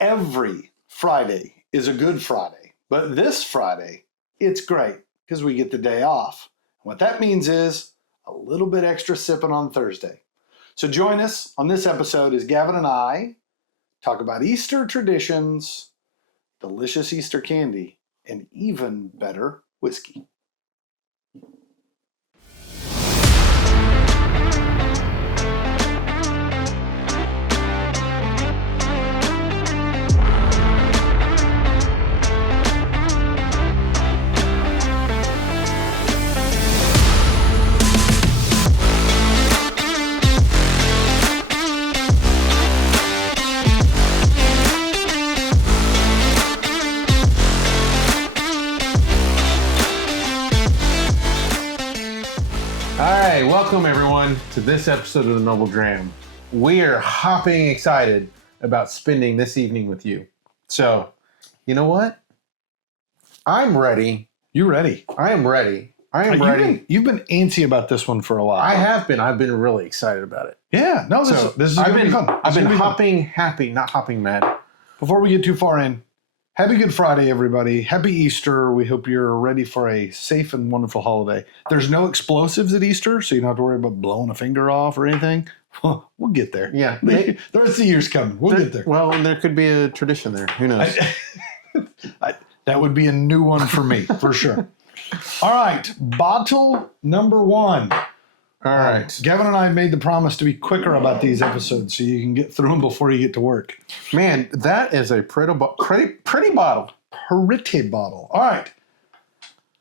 Every Friday is a good Friday, but this Friday, it's great because we get the day off. What that means is a little bit extra sipping on Thursday. So join us on this episode as Gavin and I talk about Easter traditions, delicious Easter candy, and even better whiskey. Hi, welcome everyone to this episode of the Noble Dram. We are hopping excited about spending this evening with you. So, you know what? I'm ready. You ready? I am ready. I am ready. You've been antsy about this one for a while. I have been. I've been really excited about it. Yeah, no, this is going to be fun. I've been hopping happy, not hopping mad. Before we get too far in, happy Good Friday, everybody. Happy Easter. We hope you're ready for a safe and wonderful holiday. There's no explosives at Easter, so you don't have to worry about blowing a finger off or anything. We'll get there. Yeah. The rest of the year's coming. We'll get there. Well, there could be a tradition there. Who knows? That would be a new one for me, for sure. All right. Bottle number one. All right. Gavin and I made the promise to be quicker about these episodes so you can get through them before you get to work. Man, that is a pretty bottle. Pretty bottle. All right.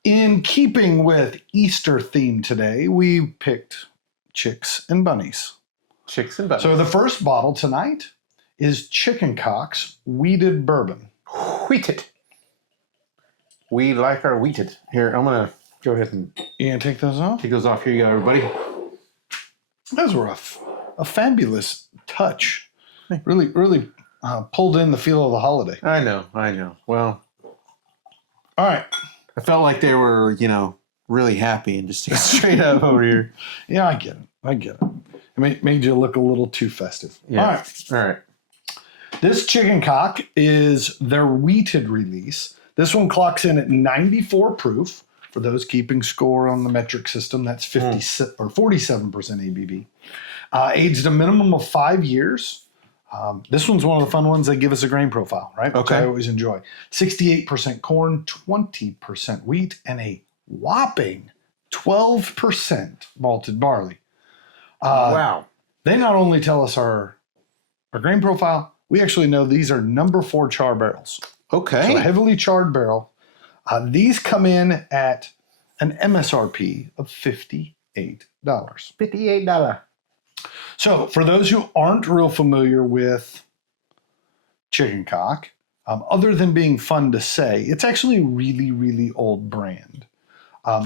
In keeping with Easter theme today, we picked chicks and bunnies. Chicks and bunnies. So the first bottle tonight is Chicken Cock's Wheated Bourbon. Wheated. We like our wheated. Here, I'm going to go ahead and You gonna take those off? take those off. Here you go, everybody. Those were a fabulous touch. Really pulled in the feel of the holiday. I know. Well, all right. I felt like they were, really happy and just take it straight up over here. Yeah, I get it. It made you look a little too festive. Yeah. All right. This Chicken Cock is their wheated release. This one clocks in at 94 proof. For those keeping score on the metric system, that's 47% ABV. Aged a minimum of 5 years. This one's one of the fun ones that give us a grain profile, right? Which I always enjoy. 68% corn, 20% wheat, and a whopping 12% malted barley. Wow. They not only tell us our grain profile, we actually know these are number 4 char barrels. Okay. So a heavily charred barrel. These come in at an MSRP of $58. $58. So for those who aren't real familiar with Chicken Cock, other than being fun to say, it's actually a really, really old brand.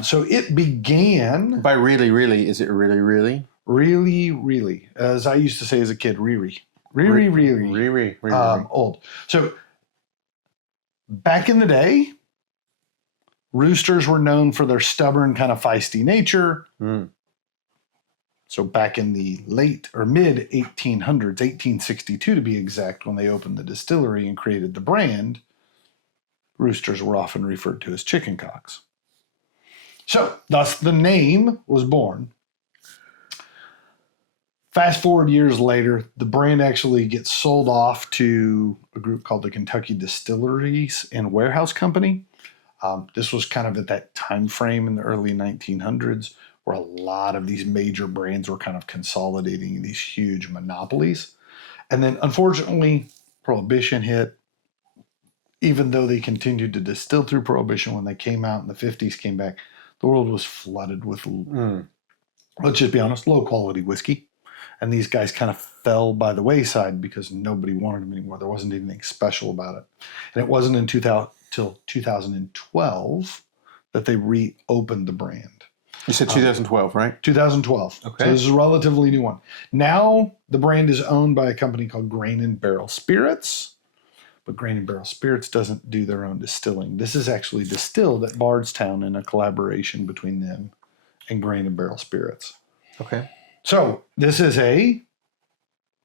So it began... By really, is it really? Really, really. As I used to say as a kid, Riri. Really. Old. So back in the day, roosters were known for their stubborn, kind of feisty nature. So back in the late or mid 1800s, 1862 to be exact, when they opened the distillery and created the brand, roosters were often referred to as chicken cocks. So thus the name was born. Fast forward years later, the brand actually gets sold off to a group called the Kentucky Distilleries and Warehouse Company. This was kind of at that time frame in the early 1900s where a lot of these major brands were kind of consolidating these huge monopolies. And then unfortunately, Prohibition hit. Even though they continued to distill through Prohibition, when they came out in the 50s, came back, the world was flooded with, let's just be honest, low quality whiskey. And these guys kind of fell by the wayside because nobody wanted them anymore. There wasn't anything special about it. And it wasn't until 2012 that they reopened the brand. You said 2012, right? 2012. Okay. So this is a relatively new one. Now the brand is owned by a company called Grain and Barrel Spirits. But Grain and Barrel Spirits doesn't do their own distilling. This is actually distilled at Bardstown in a collaboration between them and Grain and Barrel Spirits. Okay. So this is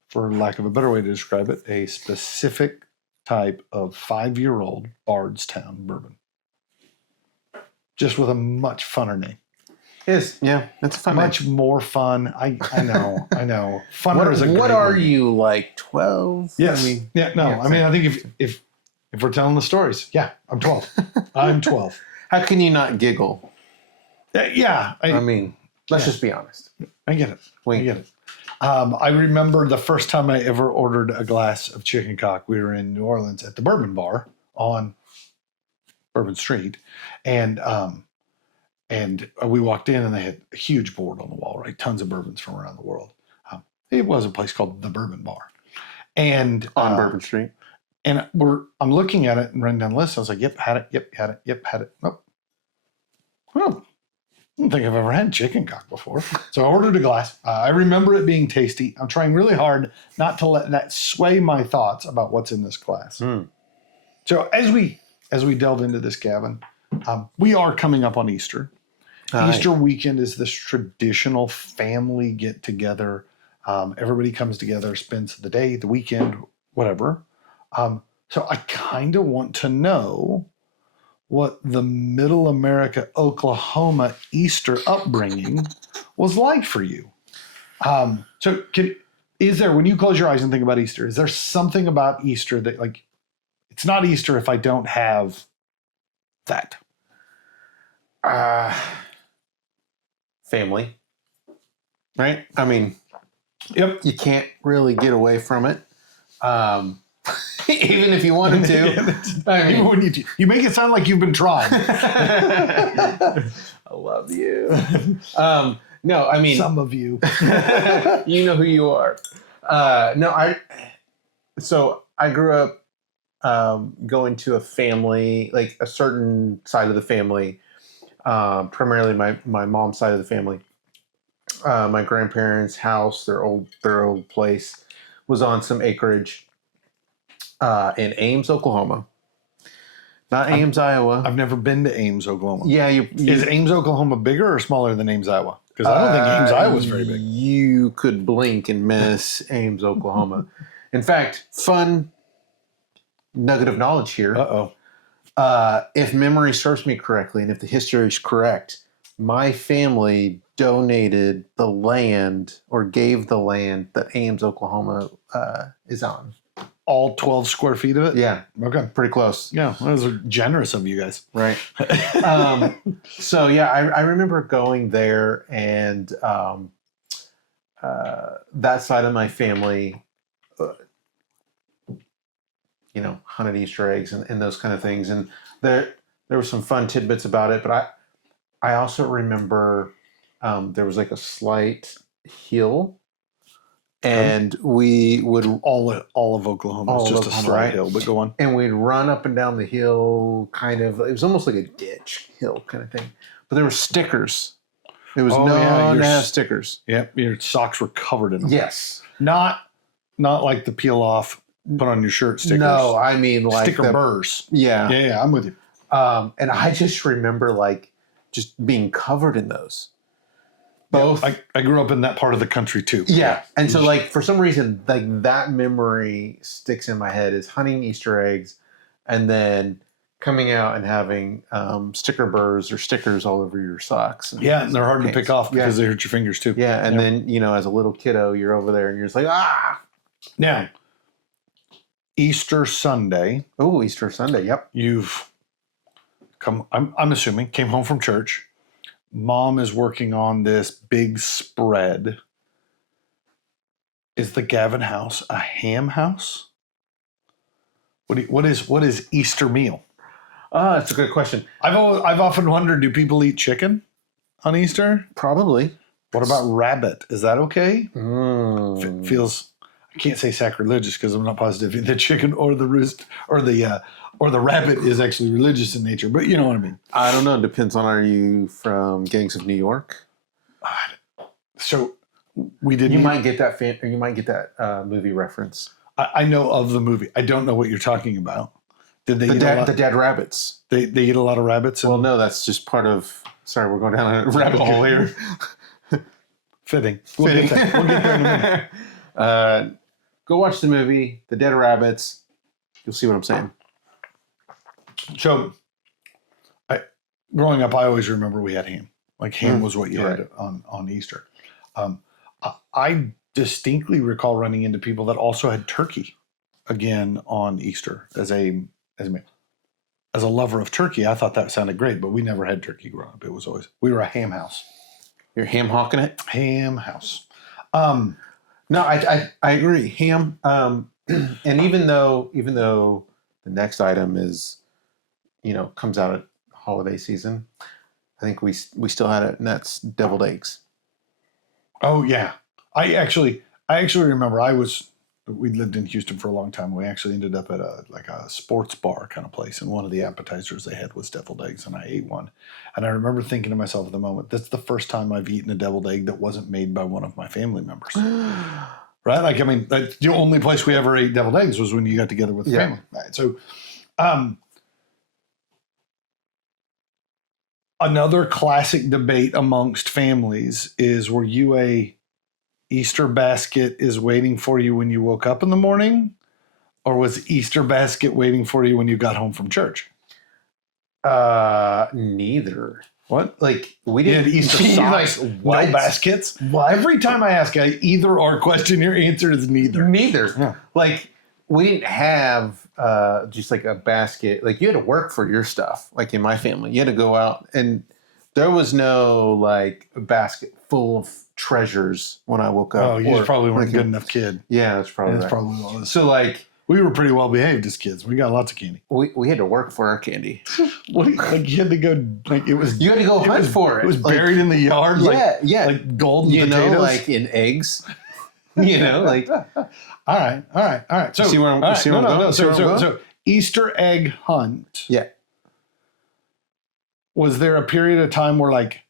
for lack of a better way to describe it, a specific type of 5-year-old Bardstown bourbon. Just with a much funner name. It's a fun Much more fun. I know. Funner is a What great are word. you, like 12? Yes. I mean, I think if we're telling the stories, yeah, I'm 12. I'm 12. how can you not giggle? Yeah. I mean, let's yeah. just be honest. I get it. Wink. I get it. I remember the first time I ever ordered a glass of chicken cock. We were in New Orleans at the Bourbon Bar on Bourbon Street, and we walked in and they had a huge board on the wall, right? Tons of bourbons from around the world. It was a place called the Bourbon Bar, and On Bourbon Street. And I'm looking at it and writing down the list. I was like, "Yep, had it. Yep, had it. Yep, had it." Nope. Well, I don't think I've ever had chicken cock before. So I ordered a glass. I remember it being tasty. I'm trying really hard not to let that sway my thoughts about what's in this glass. So as we delve into this, Gavin, we are coming up on Easter. Easter weekend is this traditional family get together. Everybody comes together, spends the day, the weekend, whatever. So I kind of want to know what the Middle America, Oklahoma Easter upbringing was like for you. Is there, when you close your eyes and think about Easter, is there something about Easter that, like, it's not Easter if I don't have that? Family. Right? I mean, Yep. you can't really get away from it. Even if you wanted to. Even when you make it sound like you've been trying. I love you. No, I mean, some of you. You know who you are. So I grew up going to a family, like a certain side of the family, primarily my mom's side of the family. My grandparents' house, their old place, was on some acreage in Ames, Oklahoma. Not Ames, Iowa. I've never been to Ames, Oklahoma. Yeah, is Ames, Oklahoma bigger or smaller than Ames, Iowa? Because I don't think Ames, Iowa is very big. You could blink and miss Ames, Oklahoma. In fact, fun nugget of knowledge here. If memory serves me correctly, and if the history is correct, my family donated the land or gave the land that Ames, Oklahoma is on. All 12 square feet of it? Yeah. Okay. Pretty close. Yeah. Those are generous of you guys. Right. So, yeah, I remember going there, and that side of my family, hunted Easter eggs and those kind of things. And there were some fun tidbits about it. But I also remember there was like a slight hill. And we would all of Oklahoma is just a slight hill, but go on. And we'd run up and down the hill, kind of. It was almost like a ditch hill kind of thing. But there were stickers. It was known to have stickers. Yep, your socks were covered in them. Yes, not like the peel off, put on your shirt stickers. No, I mean like sticker burrs. Yeah, I'm with you. And I just remember like just being covered in those. Both. Yeah, I grew up in that part of the country too. Yeah. And so like for some reason, like that memory sticks in my head is hunting Easter eggs and then coming out and having sticker burrs or stickers all over your socks. And they're hard to pick off because they hurt your fingers too. Yeah. And then, as a little kiddo, you're over there and you're just like, ah. Now, Easter Sunday. Oh, Easter Sunday. Yep. You've come, I'm assuming, came home from church. Mom is working on this big spread. Is the Gavin house a ham house? What is Easter meal? That's a good question. I've often wondered, do people eat chicken on Easter? Probably. What about rabbit? Is that okay? Feels. I can't say sacrilegious because I'm not positive if the chicken or the roost or the rabbit is actually religious in nature, but you know what I mean. I don't know. It depends on, are you from Gangs of New York? So we didn't. You might get that or you might get that movie reference. I know of the movie. I don't know what you're talking about. Did they eat the dead rabbits? They eat a lot of rabbits. Well, no, that's just part of. Sorry, we're going down a rabbit hole here. Fitting. We'll get there in a minute. Go watch the movie, The Dead Rabbits. You'll see what I'm saying. So, growing up, I always remember we had ham. Like ham was what you right. had on Easter. I distinctly recall running into people that also had turkey again on Easter as a meal. As a lover of turkey, I thought that sounded great, but we never had turkey growing up. It was always we were a ham house. You're ham hawking it? Ham house. No, I agree. Ham. And even though the next item is, comes out at holiday season, I think we still had it, and that's deviled eggs. Oh yeah, I actually remember we lived in Houston for a long time. We actually ended up at a sports bar kind of place, and one of the appetizers they had was deviled eggs, and I ate one. And I remember thinking to myself at the moment, that's the first time I've eaten a deviled egg that wasn't made by one of my family members. Right? Like, I mean, the only place we ever ate deviled eggs was when you got together with the family. Right? So, another classic debate amongst families is, were you a Easter basket is waiting for you when you woke up in the morning, or was Easter basket waiting for you when you got home from church? Neither. What? Like, we You had didn't Easter socks, like, no what? baskets? What? Every time I ask a either or question, your answer is neither. Neither. Yeah. Like, we didn't have just like a basket. Like, you had to work for your stuff. Like in my family, you had to go out, and there was no like a basket full of treasures when I woke up. Oh, you just probably weren't a like, good enough kid. Yeah, that's probably That's right. probably what it was. So like, We were pretty well behaved as kids. We got lots of candy. we had to work for our candy. What do you, like you had to go like it was You had to go hunt for it. It was Like, buried in the yard yeah. like golden potatoes. Like in eggs. Like all right. So see where I'm, all right, see where I'm going? See where I'm going? So Easter egg hunt. Yeah. Was there a period of time where like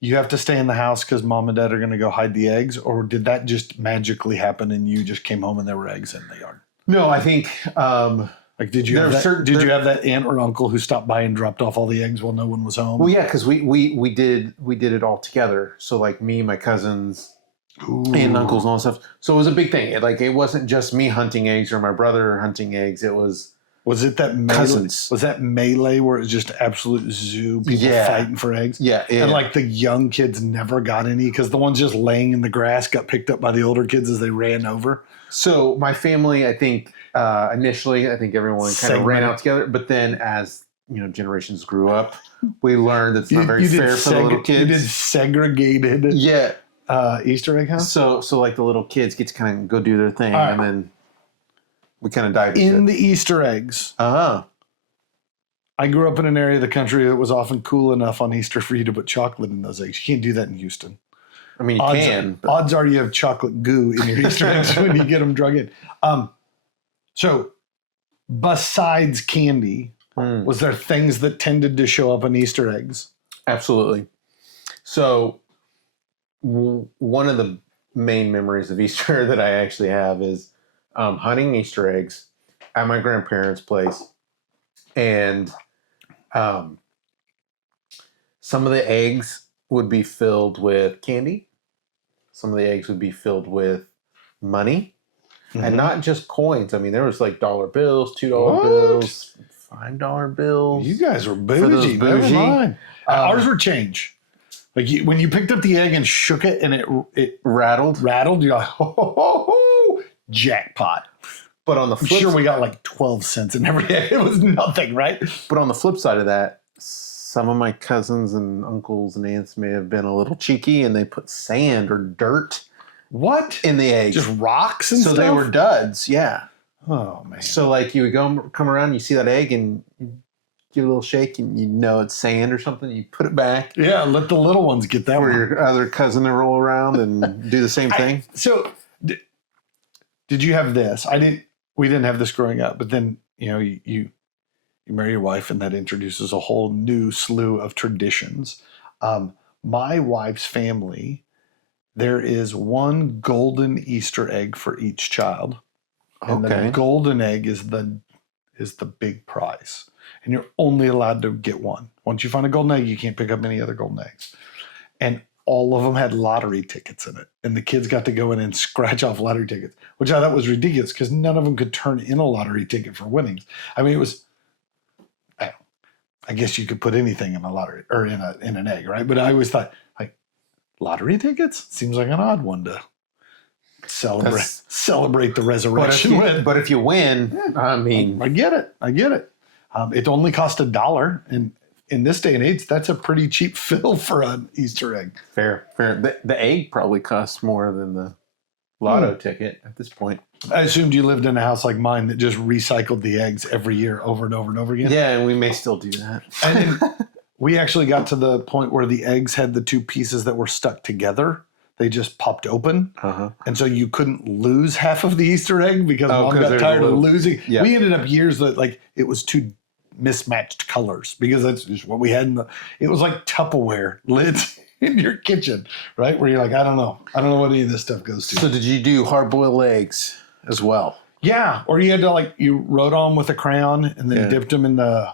you have to stay in the house because mom and dad are going to go hide the eggs, or did that just magically happen and you just came home and there were eggs in the yard? No, I think Like, did you have that aunt or uncle who stopped by and dropped off all the eggs while no one was home? well, yeah, because we did it all together. So like me, my cousins, and uncles, and all that stuff. So it was a big thing. It wasn't just me hunting eggs or my brother hunting eggs. It was it that melee? cousins. Was that melee where it was just absolute zoo people fighting for eggs? Yeah, And like the young kids never got any because the ones just laying in the grass got picked up by the older kids as they ran over. So my family, I think initially, I think everyone kind of ran out together. But then as generations grew up, we learned that it's not very fair for the little kids. You did segregated Easter egg hunt? So like the little kids get to kind of go do their thing, right. and then we kind of dive In into the Easter eggs, it. I grew up in an area of the country that was often cool enough on Easter for you to put chocolate in those eggs. You can't do that in Houston. I mean, you can. But Odds are you have chocolate goo in your Easter eggs when you get them drug in. So besides candy, was there things that tended to show up in Easter eggs? Absolutely. So one of the main memories of Easter that I actually have is hunting Easter eggs at my grandparents' place. And some of the eggs would be filled with candy. Some of the eggs would be filled with money. And not just coins. I mean, there was like dollar bills, $2 bills, $5 bills. You guys were bougie. Never mind. Ours were change. Like when you picked up the egg and shook it and it rattled, you're like, ho, jackpot. But on the I'm flip sure we got like 12 cents in every egg. It was nothing, right? But on the flip side of that, some of my cousins and uncles and aunts may have been a little cheeky and they put sand or dirt in the eggs. Just rocks and stuff? So they were duds, yeah. Oh, man. So like you would come around, you see that egg and you give it a little shake and you know it's sand or something. You put it back. Yeah, let the little ones get that for one. your other cousin to roll around and do the same thing. So did you have this? We didn't have this growing up, but then, you marry your wife and that introduces a whole new slew of traditions. My wife's family, there is one golden Easter egg for each child. And the golden egg is the big prize. And you're only allowed to get one. Once you find a golden egg, you can't pick up any other golden eggs. And all of them had lottery tickets in it. And the kids got to go in and scratch off lottery tickets, which I thought was ridiculous because none of them could turn in a lottery ticket for winnings. I mean, it was, I guess you could put anything in a lottery or in an egg, right? But I always thought, like, lottery tickets seems like an odd one to celebrate the resurrection with. But if you win, I mean, I get it. It only cost $1, and in this day and age, that's a pretty cheap fill for an Easter egg. Fair. The egg probably costs more than the lotto ticket at this point. I assumed you lived in a house like mine that just recycled the eggs every year over and over and over again. Yeah, and we may still do that. And then we actually got to the point where the eggs had the two pieces that were stuck together. They just popped open. And so you couldn't lose half of the Easter egg because Mom got tired of losing. Yeah. We ended up years that like it was two mismatched colors because that's just what we had it was like Tupperware lids in your kitchen, right? Where you're like, I don't know what any of this stuff goes to. So did you do hard-boiled eggs as well? Yeah, or you had to you wrote on with a crayon and then dipped them in the,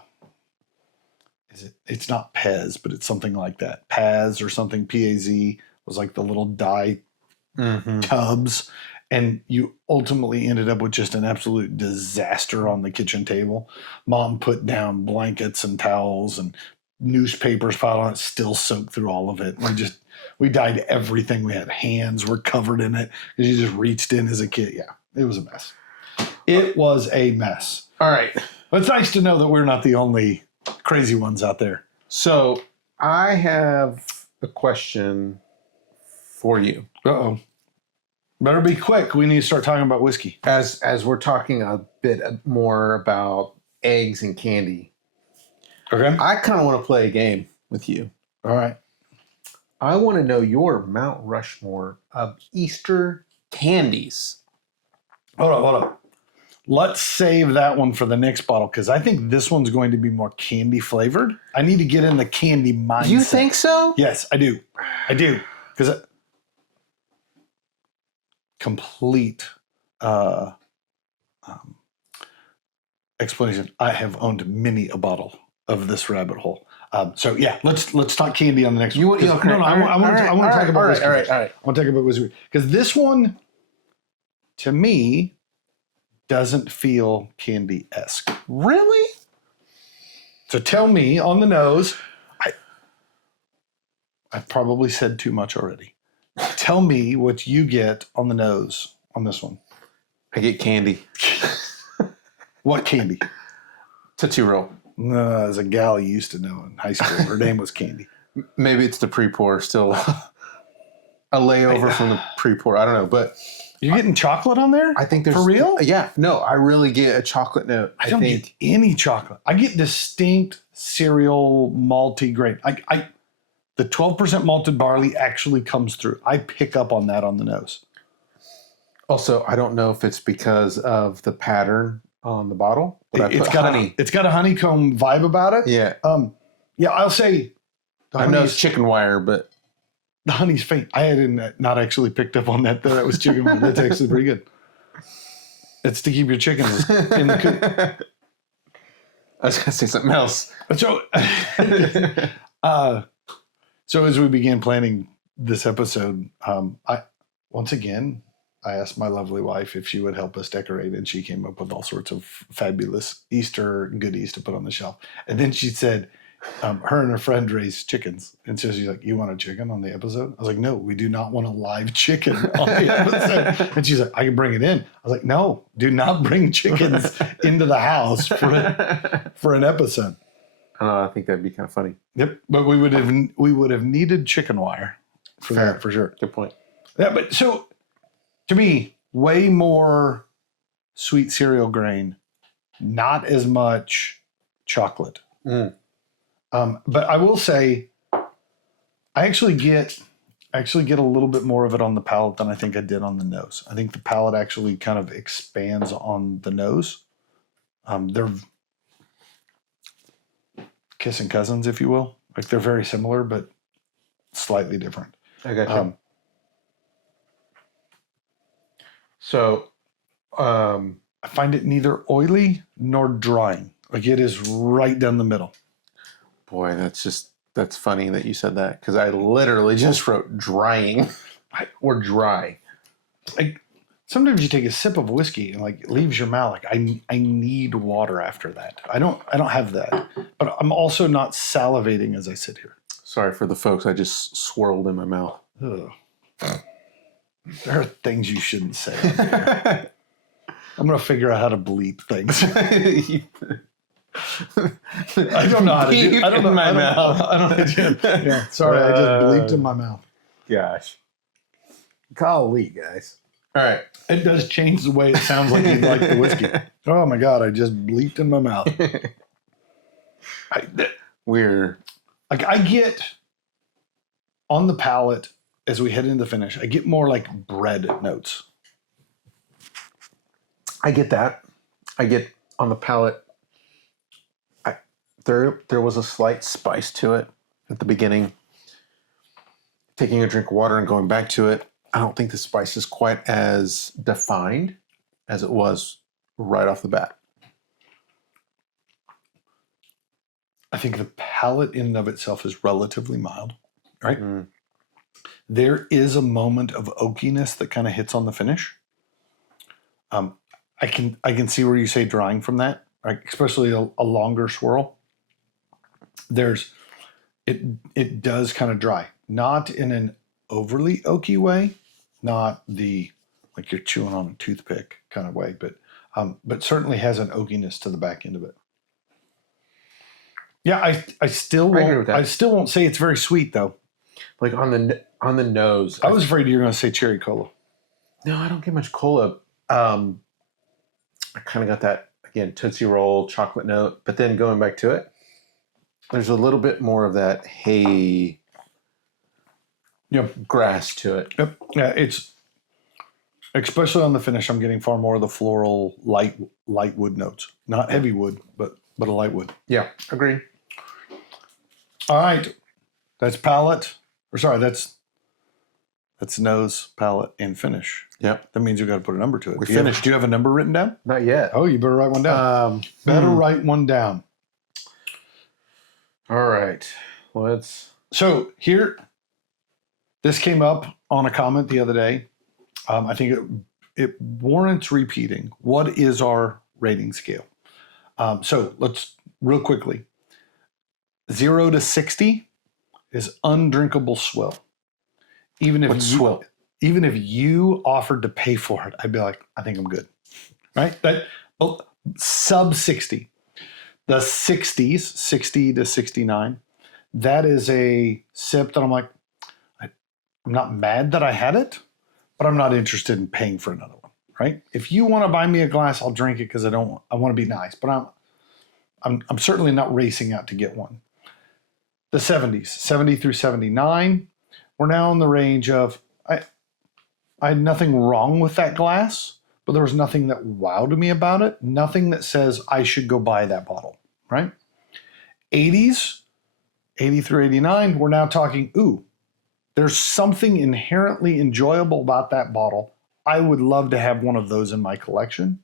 it's not Pez, but it's something like that. Paz or something, P-A-Z was like the little dye tubs. And you ultimately ended up with just an absolute disaster on the kitchen table. Mom put down blankets and towels and newspapers piled on it, still soaked through all of it. We dyed everything. We had hands were covered in it because you just reached in as a kid. Yeah, it was a mess. It was a mess. All right. But it's nice to know that we're not the only crazy ones out there. So I have a question for you. Uh-oh. Better be quick. We need to start talking about whiskey. As we're talking a bit more about eggs and candy, Okay. I kind of want to play a game with you. All right. I want to know your Mount Rushmore of Easter candies. Hold on. Let's save that one for the next bottle because I think this one's going to be more candy flavored. I need to get in the candy mindset. You think so? Yes, I do. Because complete explanation. I have owned many a bottle of this rabbit hole. So yeah, let's talk candy on the next one. Okay. I want to talk about whiskey. All right. I want to talk about whiskey because this one, to me, doesn't feel candy-esque. Really? So tell me on the nose. I've probably said too much already. Tell me what you get on the nose on this one. I get candy. What candy? Tootsie Roll. No, as a gal you used to know in high school, her name was Candy. Maybe it's the pre-pour still. A layover from the pre-pour. I don't know, but you're getting chocolate on there? I think there's... For real? Yeah. No, I really get a chocolate note. I don't get any chocolate. I get distinct cereal malty grain. The 12% malted barley actually comes through. I pick up on that on the nose. Also, I don't know if it's because of the pattern on the bottle, but It's got a honeycomb vibe about it. Yeah. Yeah, I'll say I know it's chicken wire, but the honey's faint. I had not actually picked up on that, though. That was chicken wire. That's actually pretty good. It's to keep your chickens in the coop. I was going to say something else. So as we began planning this episode, I asked my lovely wife if she would help us decorate, and she came up with all sorts of fabulous Easter goodies to put on the shelf. And then she said, her and her friend raised chickens. And so she's like, you want a chicken on the episode? I was like, no, we do not want a live chicken on the episode. And she's like, I can bring it in. I was like, no, do not bring chickens into the house for an episode. I think that'd be kind of funny. Yep, but we would have needed chicken wire for that for sure. Good point. Yeah, but so to me, way more sweet cereal grain, not as much chocolate. But I will say, I actually get a little bit more of it on the palate than I think I did on the nose. I think the palate actually kind of expands on the nose. They're kissing cousins, if you will. Like they're very similar, but slightly different. I got you. I find it neither oily nor drying. Like it is right down the middle. Boy, that's just That's funny that you said that because I literally just wrote drying or dry. Like sometimes you take a sip of whiskey and like it leaves your mouth. Like I need water after that. I don't have that, but I'm also not salivating as I sit here. Sorry for the folks. I just swirled in my mouth. Ugh. There are things you shouldn't say. I'm going to figure out how to bleep things. I don't know how to do. I don't know. I don't know. Yeah, sorry, I just bleeped in my mouth. Gosh. Golly, guys. All right. It does change the way it sounds like you like the whiskey. Oh my God, I just bleeped in my mouth. We're like, I get on the palate as we head into the finish, I get more like bread notes. I get that. I get on the palate. There was a slight spice to it at the beginning. Taking a drink of water and going back to it, I don't think the spice is quite as defined as it was right off the bat. I think the palate in and of itself is relatively mild, right? Mm. There is a moment of oakiness that kind of hits on the finish. I can see where you say drying from that, right? Especially a longer swirl. It does kind of dry, not in an overly oaky way, not the like you're chewing on a toothpick kind of way, but certainly has an oakiness to the back end of it. Yeah, I still won't say it's very sweet though. Like on the nose, I was afraid you were going to say cherry cola. No, I don't get much cola. I kind of got that again Tootsie Roll chocolate note, but then going back to it, there's a little bit more of that hay, grass to it. Yep. Yeah, it's especially on the finish. I'm getting far more of the floral light wood notes, not heavy wood, but a light wood. Yeah, agree. All right, that's palate. Or sorry, that's nose, palate, and finish. Yep. That means we've got to put a number to it. We finished. Do you have a number written down? Not yet. Oh, you better write one down. Write one down. All right. So here, this came up on a comment the other day. I think it warrants repeating. What is our rating scale? So let's real quickly. 0 to 60 is undrinkable swill. Even if you offered to pay for it, I'd be like, I think I'm good. Right? Sub 60. The 60s, 60 to 69, that is a sip that I'm like, I'm not mad that I had it, but I'm not interested in paying for another one, right? If you want to buy me a glass, I'll drink it because I want to be nice, but I'm certainly not racing out to get one. The 70s, 70 through 79, we're now in the range of, I had nothing wrong with that glass, but there was nothing that wowed me about it. Nothing that says I should go buy that bottle, right? 80s, 80 through 89, we're now talking, there's something inherently enjoyable about that bottle. I would love to have one of those in my collection.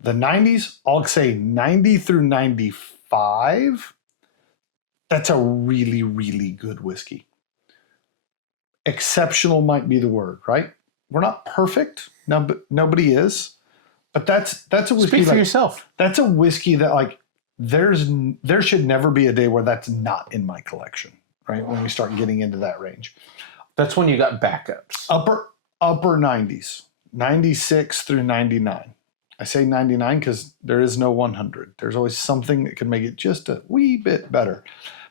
The 90s, I'll say 90 through 95, that's a really, really good whiskey. Exceptional might be the word, right? We're not perfect. No, nobody is. But that's a whiskey. Speak for yourself. That's a whiskey that like there should never be a day where that's not in my collection, right? When we start getting into that range. That's when you got backups. Upper 90s, 96 through 99. I say 99 because there is no 100. There's always something that could make it just a wee bit better.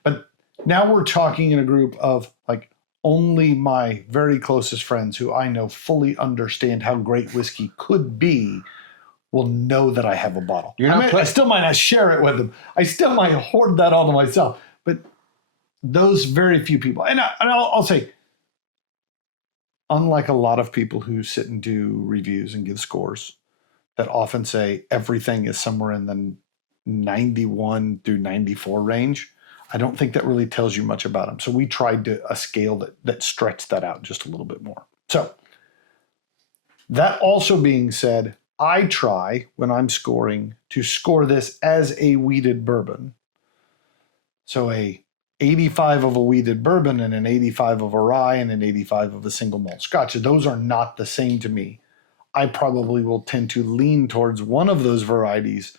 But now we're talking in a group of like only my very closest friends who I know fully understand how great whiskey could be will know that I have a bottle. I still might not share it with them. I still might hoard that all to myself. But those very few people, and I'll say, unlike a lot of people who sit and do reviews and give scores that often say everything is somewhere in the 91 through 94 range, I don't think that really tells you much about them. So we tried a scale that stretched that out just a little bit more. So that also being said, I try when I'm scoring to score this as a wheated bourbon. So a 85 of a wheated bourbon and an 85 of a rye and an 85 of a single malt scotch. Those are not the same to me. I probably will tend to lean towards one of those varieties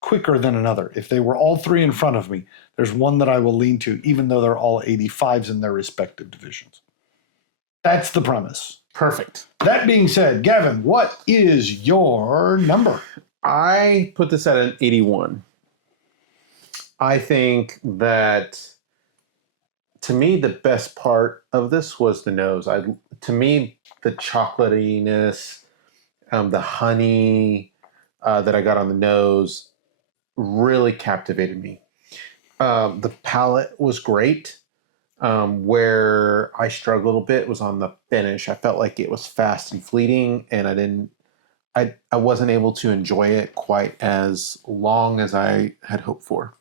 quicker than another. If they were all three in front of me, there's one that I will lean to, even though they're all 85s in their respective divisions. That's the premise. Perfect. That being said, Gavin, what is your number? I put this at an 81. I think that, to me, the best part of this was the nose. To me, the chocolatiness, the honey that I got on the nose really captivated me. The palate was great. Where I struggled a bit was on the finish. I felt like it was fast and fleeting, and I wasn't able to enjoy it quite as long as I had hoped for.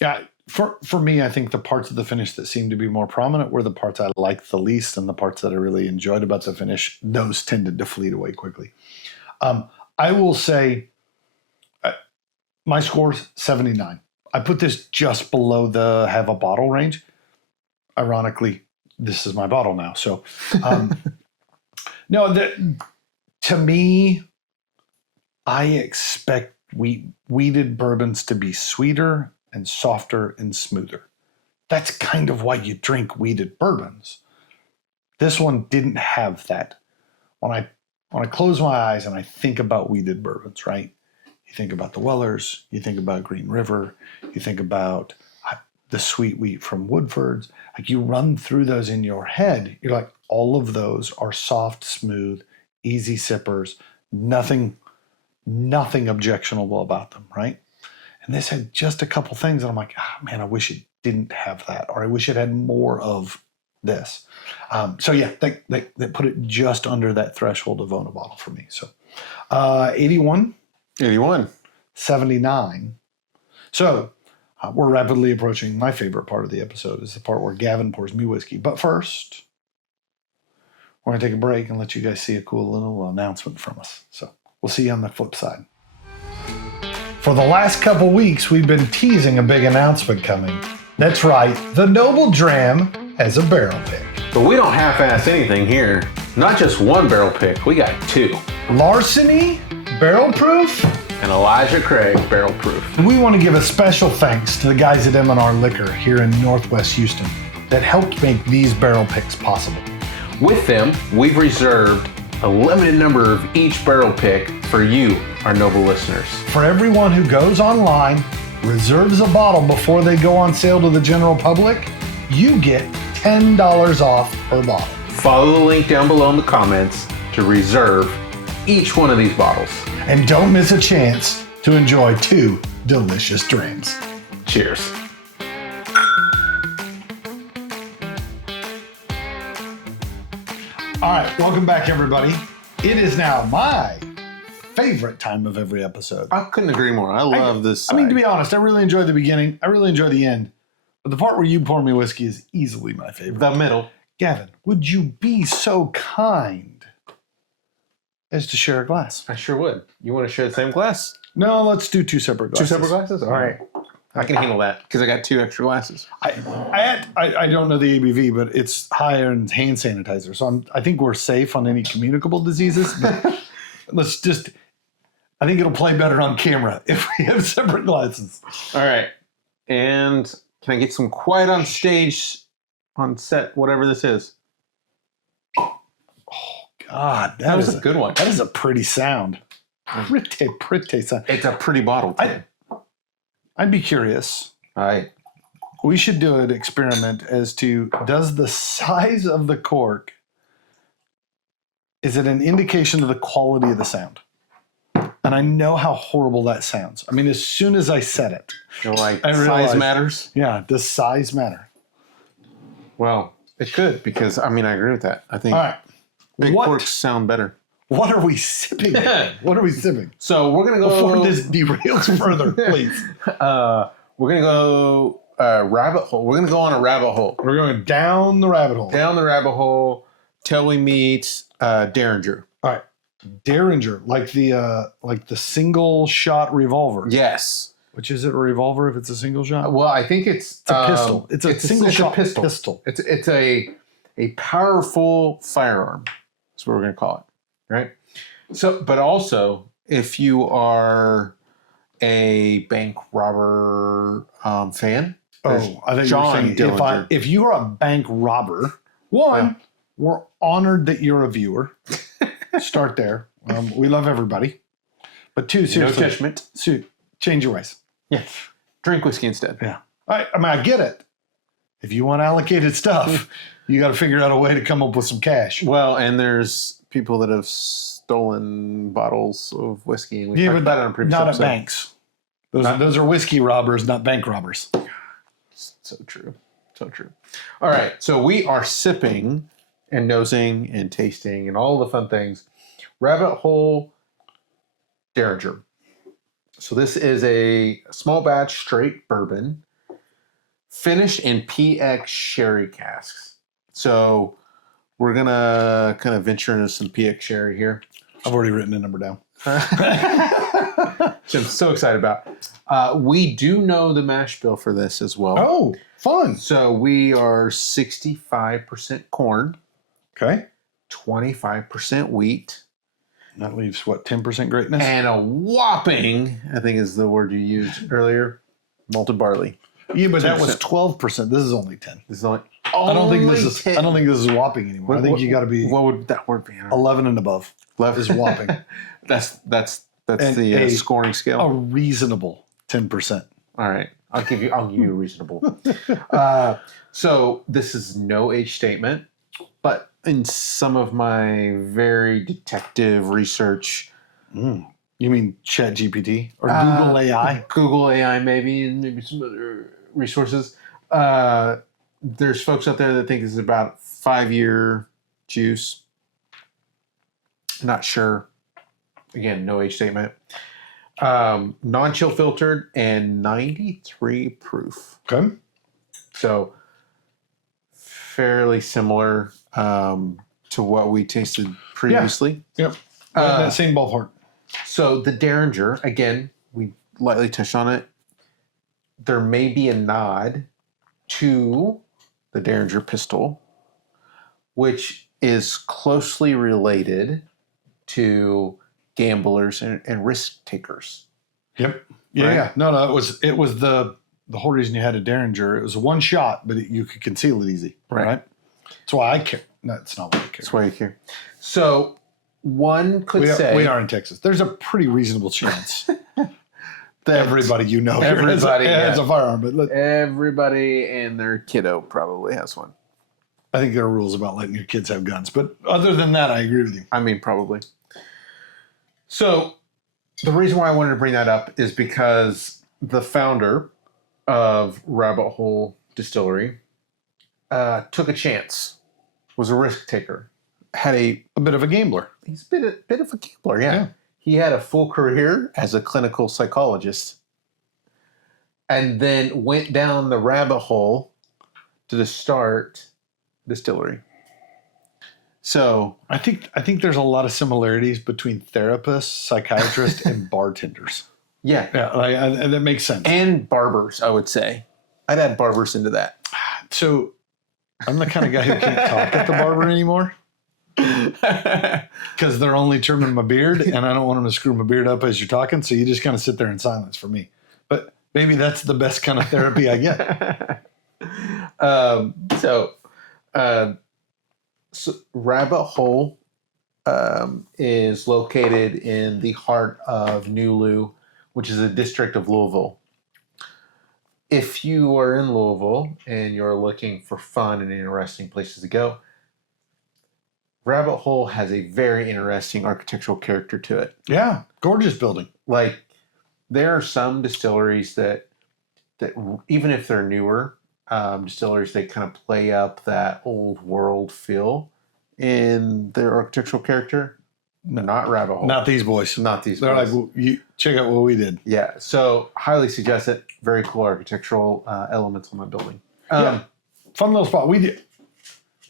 Yeah, for me, I think the parts of the finish that seemed to be more prominent were the parts I liked the least, and the parts that I really enjoyed about the finish, those tended to fleet away quickly. I will say my score's 79. I put this just below the have a bottle range. Ironically, this is my bottle now. So, no, to me, I expect wheated bourbons to be sweeter and softer and smoother. That's kind of why you drink wheated bourbons. This one didn't have that. When I close my eyes and I think about wheated bourbons, right? You think about the Wellers, you think about Green River, you think about the sweet wheat from Woodford's. Like, you run through those in your head. You're like, all of those are soft, smooth, easy sippers. Nothing objectionable about them, right? And this had just a couple things, and I'm like, man, I wish it didn't have that, or I wish it had more of this. So yeah, they put it just under that threshold of own a bottle for me. So 81. 79. So we're rapidly approaching my favorite part of the episode, is the part where Gavin pours me whiskey. But first, we're going to take a break and let you guys see a cool little announcement from us. So we'll see you on the flip side. For the last couple weeks, we've been teasing a big announcement coming. That's right, the Noble Dram has a barrel pick. But we don't half-ass anything here. Not just one barrel pick, we got two. Larceny, barrel proof, And Elijah Craig, barrel proof. and we want to give a special thanks to the guys at M&R Liquor here in Northwest Houston that helped make these barrel picks possible. With them, we've reserved a limited number of each barrel pick for you, our noble listeners. For everyone who goes online, reserves a bottle before they go on sale to the general public, you get $10 off per bottle. Follow the link down below in the comments to reserve each one of these bottles. And don't miss a chance to enjoy two delicious drinks. Cheers. All right, welcome back, everybody. It is now my favorite time of every episode. I couldn't agree more. I love this. I mean, to be honest, I really enjoy the beginning. I really enjoy the end. But the part where you pour me whiskey is easily my favorite. the middle. Gavin, would you be so kind as to share a glass? I sure would. You want to share the same glass? No, let's do two separate glasses. Two separate glasses? All right. I can handle that because I got two extra glasses. I don't know the ABV, but it's higher in hand sanitizer. So I think we're safe on any communicable diseases. But I think it'll play better on camera if we have separate glasses. All right. And can I get some quiet on stage, on set, whatever this is? God, That was a good one. That is a pretty sound. Pretty sound. It's a pretty bottle, too. I'd be curious. All right. We should do an experiment as to, does the size of the cork, is it an indication of the quality of the sound? And I know how horrible that sounds. I mean, as soon as I said it. You're like, I size realized- matters? Yeah, does size matter? Well, it could because, I agree with that. I think All right. big What- corks sound better. What are we sipping? What are we sipping? So we're going to go... Before this derails further, please. We're going to go rabbit hole. We're going to go on a rabbit hole. We're going down the rabbit hole. Down the rabbit hole till we meet Derringer. All right. Derringer, like the single shot revolver. Yes. Which is it, a revolver if it's a single shot? Well, I think it's It's a pistol. It's a single shot pistol. It's a powerful firearm. That's what we're going to call it, right? So, but also, if you are a bank robber fan, I think John you're saying Dillinger. if you are a bank robber, we're honored that you're a viewer. Start there. We love everybody. But two, seriously, no judgment. Change your ways. Yeah, drink whiskey instead. Yeah, I get it. If you want allocated stuff, you got to figure out a way to come up with some cash. Well, and there's people that have stolen bottles of whiskey. We talked about it on a previous episode. Not at banks. Those are whiskey robbers, not bank robbers. So true. So true. All right. So we are sipping and nosing and tasting and all the fun things. Rabbit Hole Derringer. So this is a small batch straight bourbon finished in PX sherry casks. So we're going to kind of venture into some PX sherry here. I've already written the number down. Which I'm so excited about. We do know the mash bill for this as well. Oh, fun. So we are 65% corn. Okay. 25% wheat. That leaves, 10% greatness? And a whopping, I think is the word you used earlier, malted barley. Yeah, but that was 12%. This is only 10. This is only I don't think this is whopping anymore. I think you got to be what would that word be? 11 and above. 11 is whopping. That's the scoring scale. A reasonable 10%. All right. I'll give you a reasonable. So this is no age statement, but in some of my very detective research. You mean ChatGPT or Google AI? Google AI maybe, and maybe some other resources. There's folks out there that think it's about 5-year juice. Not sure. Again, no age statement. Non-chill filtered and 93 proof. Okay. So fairly similar to what we tasted previously. Yep. That same ballpark. So the Derringer, again, we lightly touched on it. There may be a nod to the Derringer pistol, which is closely related to gamblers and risk takers. Yep. Yeah. Right? Yeah. No. It was the whole reason you had a Derringer. It was one shot, but you could conceal it easy. Right. That's why I care. No, that's not why I care. That's why you care. So one could say we are in Texas. There's a pretty reasonable chance that everybody has a firearm, but everybody and their kiddo probably has one. I think there are rules about letting your kids have guns, but other than that, I agree with you. I mean, probably. So the reason why I wanted to bring that up is because the founder of Rabbit Hole Distillery took a chance, was a risk taker, had a bit of a gambler. He's a bit of a gambler, yeah. He had a full career as a clinical psychologist and then went down the rabbit hole to start distillery. So I think there's a lot of similarities between therapists, psychiatrists, and bartenders. Yeah. And that makes sense. And barbers, I would say. I'd add barbers into that. So I'm the kind of guy who can't talk at the barber anymore because they're only trimming my beard, and I don't want them to screw my beard up as you're talking. So you just kind of sit there in silence for me. But maybe that's the best kind of therapy I get. So Rabbit Hole is located in the heart of Nulu, which is a district of Louisville. If you are in Louisville and you're looking for fun and interesting places to go, Rabbit Hole has a very interesting architectural character to it. Yeah, gorgeous building. Like, there are some distilleries that even if they're newer distilleries, they kind of play up that old world feel in their architectural character. No, not Rabbit Hole. Not these boys. Not these They're boys. like, well, you check out what we did. Yeah, so highly suggest it. Very cool architectural elements on my building. Yeah, fun little spot.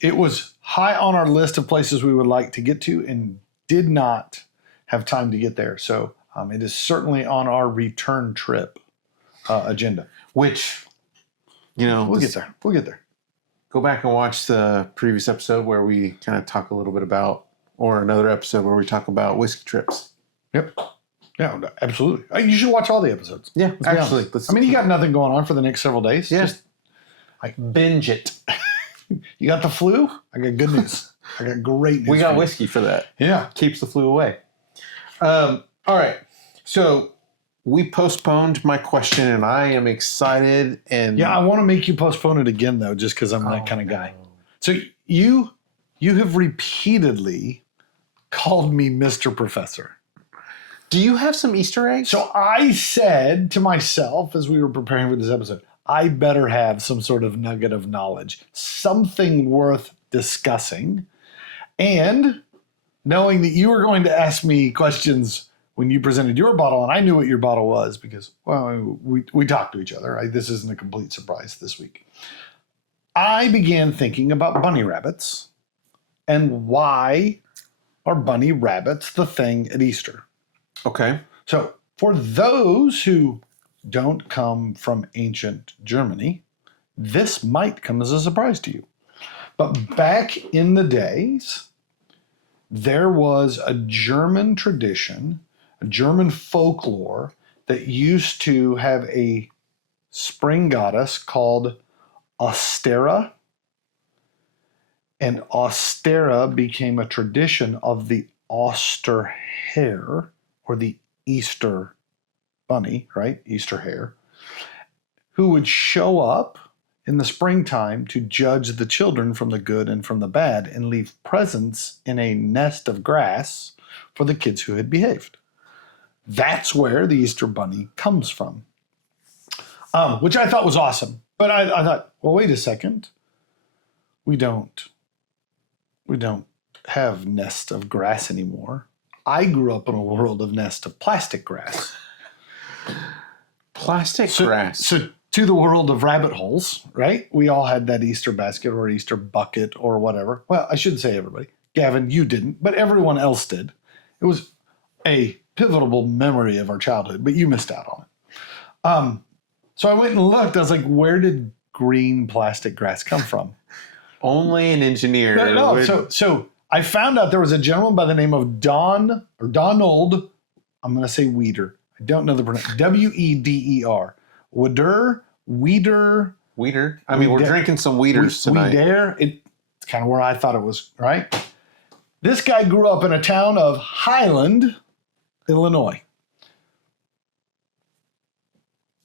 It was high on our list of places we would like to get to and did not have time to get there. So it is certainly on our return trip agenda. Which, We'll get there. We'll get there. Go back and watch the previous episode where we kind of talk a little bit about, or another episode where we talk about whiskey trips. Yep. Yeah, absolutely. You should watch all the episodes. Yeah, actually. You got nothing going on for the next several days. Yeah. Just binge it. You got the flu? I got good news. I got great news. We got whiskey for that. Yeah. Keeps the flu away. All right. So we postponed my question, and I am excited. And yeah, I want to make you postpone it again, though, just because I'm that kind of guy. So you have repeatedly called me Mr. Professor. Do you have some Easter eggs? So I said to myself as we were preparing for this episode, I better have some sort of nugget of knowledge, something worth discussing. And knowing that you were going to ask me questions when you presented your bottle, and I knew what your bottle was because, well, we talked to each other. This isn't a complete surprise this week. I began thinking about bunny rabbits and why are bunny rabbits the thing at Easter? Okay. So for those who don't come from ancient Germany, this might come as a surprise to you. But back in the days, there was a German tradition, a German folklore that used to have a spring goddess called Ostera. And Ostera became a tradition of the Osterhare, or the Easter bunny, right? Easter hare, who would show up in the springtime to judge the children from the good and from the bad and leave presents in a nest of grass for the kids who had behaved. That's where the Easter bunny comes from, which I thought was awesome. But I thought, well, wait a second. We don't have nests of grass anymore. I grew up in a world of nests of plastic grass. Plastic grass. So to the world of rabbit holes, right? We all had that Easter basket or Easter bucket or whatever. Well, I shouldn't say everybody. Gavin, you didn't, but everyone else did. It was a pivotal memory of our childhood, but you missed out on it. So I went and looked. I was like, where did green plastic grass come from? Only an engineer. So I found out there was a gentleman by the name of Donald, I'm going to say Weider. I don't know the pronunciation. W-E-D-E-R. Weider. I mean, we're drinking some Weeders tonight. It's kind of where I thought it was, right? This guy grew up in a town of Highland, Illinois.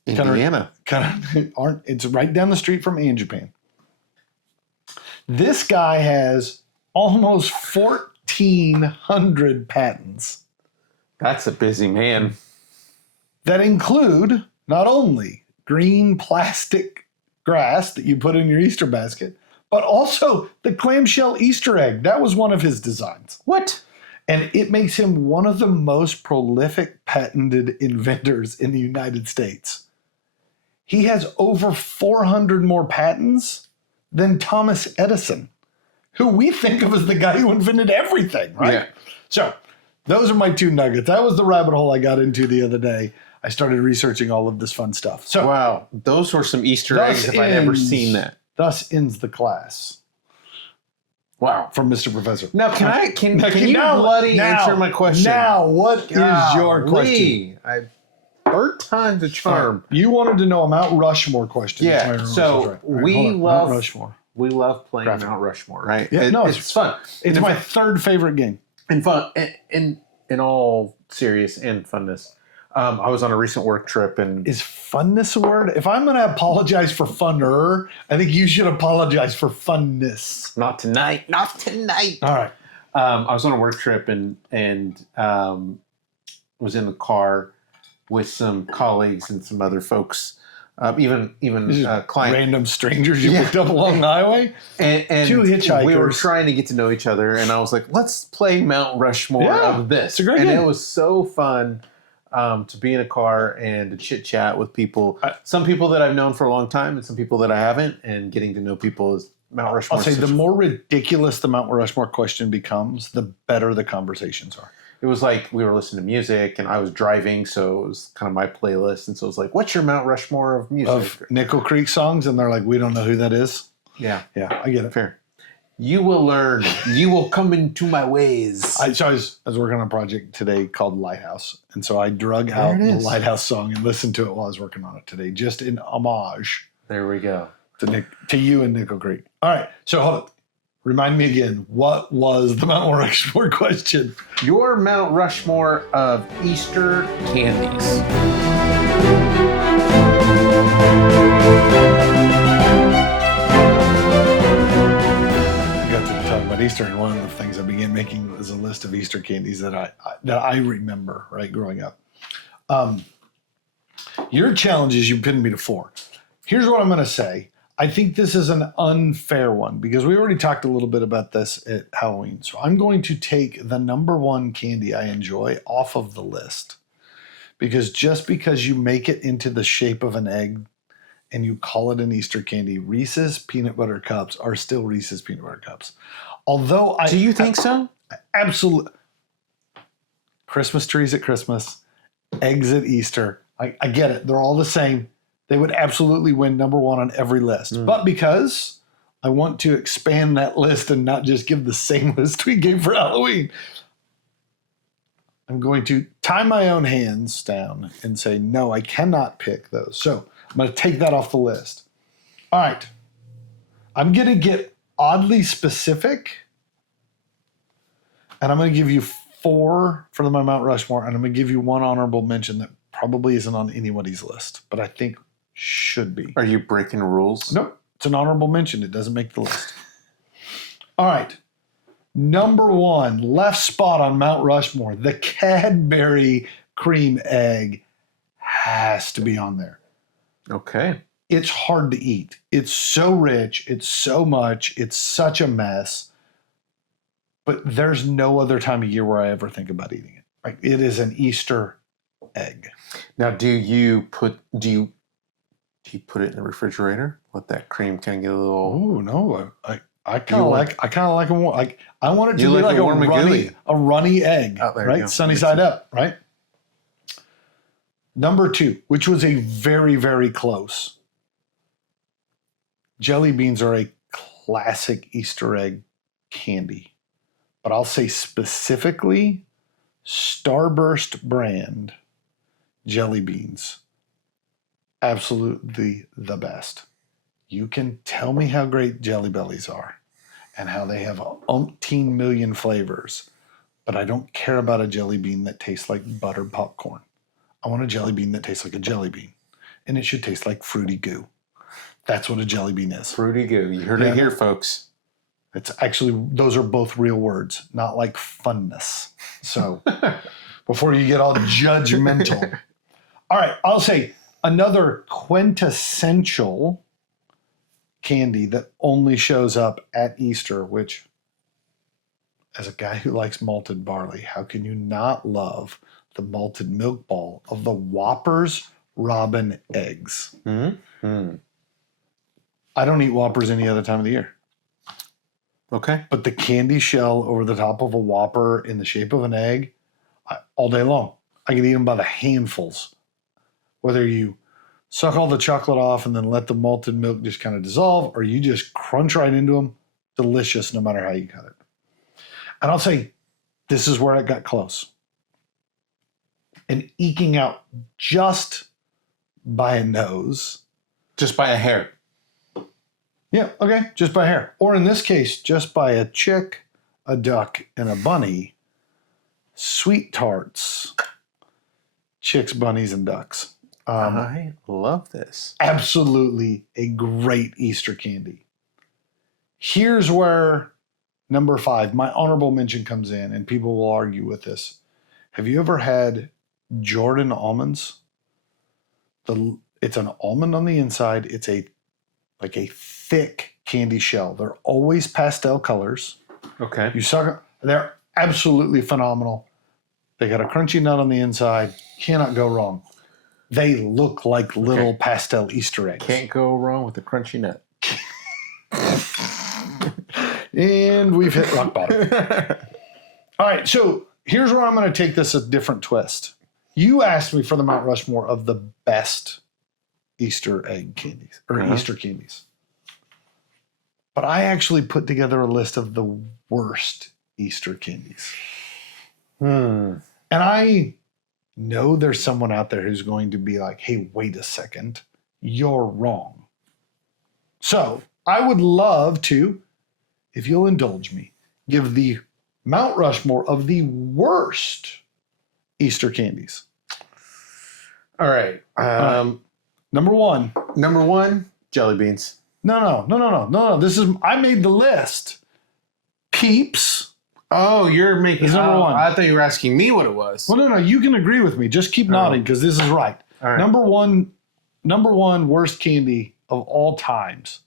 Indiana. It's right down the street from Japan. This guy has almost 1,400 patents. That's a busy man. That include not only green plastic grass that you put in your Easter basket, but also the clamshell Easter egg. That was one of his designs. What? And it makes him one of the most prolific patented inventors in the United States. He has over 400 more patents than Thomas Edison, who we think of as the guy who invented everything, right? Yeah. So those are my two nuggets. That was the rabbit hole I got into the other day. I started researching all of this fun stuff. So wow, those were some Easter eggs if I'd ever seen that. Thus ends the class. Wow. From Mr. Professor. Now, can you bloody answer my question? Now, what is your question? Third time's a charm. You wanted to know a Mount Rushmore question. Yeah, so we love Mount Rushmore. We love playing Mount Rushmore, right? Yeah, it's fun. It's my third favorite game. And fun. In all serious and funness. I was on a recent work trip and... Is funness a word? If I'm going to apologize for funner, I think you should apologize for funness. Not tonight. Not tonight. All right. I was on a work trip and was in the car with some colleagues and some other folks, even clients. Random strangers you picked up along the highway? And two hitchhikers. We were trying to get to know each other, and I was like, let's play Mount Rushmore of this. It's a great game. It was so fun. To be in a car and to chit chat with people, some people that I've known for a long time and some people that I haven't, and getting to know people is Mount Rushmore. I'll say the more ridiculous the Mount Rushmore question becomes, the better the conversations are. it was like we were listening to music and I was driving, so it was kind of my playlist. And so it was like, what's your Mount Rushmore of music? Of Nickel Creek songs, and they're like, we don't know who that is. Yeah. Yeah, I get it. Fair. You will learn. You will come into my ways. I was working on a project today called Lighthouse, and so I drug out the Lighthouse song and listened to it while I was working on it today, just in homage. There we go. To you and Nickel Creek. All right, so hold up. Remind me again, what was the Mount Rushmore question? Your Mount Rushmore of Easter candies. About Easter, and one of the things I began making was a list of Easter candies that I remember, right, growing up. Your challenge is you pinned me to 4. Here's what I'm going to say. I think this is an unfair one because we already talked a little bit about this at Halloween. So I'm going to take the number 1 candy I enjoy off of the list, because just because you make it into the shape of an egg and you call it an Easter candy, Reese's Peanut Butter Cups are still Reese's Peanut Butter Cups. Although Do you think so? Absolutely. Christmas trees at Christmas, eggs at Easter. I get it. They're all the same. They would absolutely win number 1 on every list. But because I want to expand that list and not just give the same list we gave for Halloween, I'm going to tie my own hands down and say, no, I cannot pick those. So I'm going to take that off the list. All right. I'm going to get oddly specific, and I'm going to give you 4 for my Mount Rushmore, and I'm going to give you 1 honorable mention that probably isn't on anybody's list, but I think should be. Are you breaking rules? Nope. It's an honorable mention. It doesn't make the list. All right. Number 1, left spot on Mount Rushmore, the Cadbury cream egg has to be on there. Okay. It's hard to eat. It's so rich. It's so much. It's such a mess. But there's no other time of year where I ever think about eating it. Like, it is an Easter egg. Now, do you put it in the refrigerator? Let that cream kind of get a little. Oh no, I kind of like them. Like, I want it to be like a runny egg, right? Sunny side up, right? Number 2, which was a very, very close. Jelly beans are a classic Easter egg candy, but I'll say specifically Starburst brand jelly beans. Absolutely the best. You can tell me how great Jelly Bellies are and how they have umpteen million flavors, but I don't care about a jelly bean that tastes like buttered popcorn. I want a jelly bean that tastes like a jelly bean, and it should taste like fruity goo. That's what a jelly bean is. Fruity goo. You heard it here, folks. It's actually, those are both real words, not like funness. So before you get all judgmental. All right, I'll say another quintessential candy that only shows up at Easter, which, as a guy who likes malted barley, how can you not love the malted milk ball of the Whoppers Robin eggs? Mm-hmm. I don't eat Whoppers any other time of the year. Okay. But the candy shell over the top of a Whopper in the shape of an egg, all day long. I can eat them by the handfuls. Whether you suck all the chocolate off and then let the malted milk just kind of dissolve, or you just crunch right into them, delicious no matter how you cut it. And I'll say, this is where it got close. And eking out just by a nose. Just by a hair. Yeah, okay, just by hair. Or in this case, just by a chick, a duck, and a bunny. Sweet tarts. Chicks, bunnies, and ducks. I love this. Absolutely a great Easter candy. Here's where number 5, my honorable mention, comes in, and people will argue with this. Have you ever had Jordan almonds? It's an almond on the inside. It's a thick candy shell. They're always pastel colors. Okay. You suck it. They're absolutely phenomenal. They got a crunchy nut on the inside. Cannot go wrong. They look like little pastel Easter eggs. Can't go wrong with a crunchy nut. And we've hit rock bottom. All right, so here's where I'm going to take this a different twist. You asked me for the Mount Rushmore of the best Easter egg candies or Easter candies. But I actually put together a list of the worst Easter candies. And I know there's someone out there who's going to be like, hey, wait a second, you're wrong. So I would love to, if you'll indulge me, give the Mount Rushmore of the worst Easter candies. All right. Number one, jelly beans. No. I made the list. Peeps. Oh, you're making number one. I thought you were asking me what it was. Well, no. You can agree with me. Just keep nodding because this is right. All right. Number one worst candy of all times.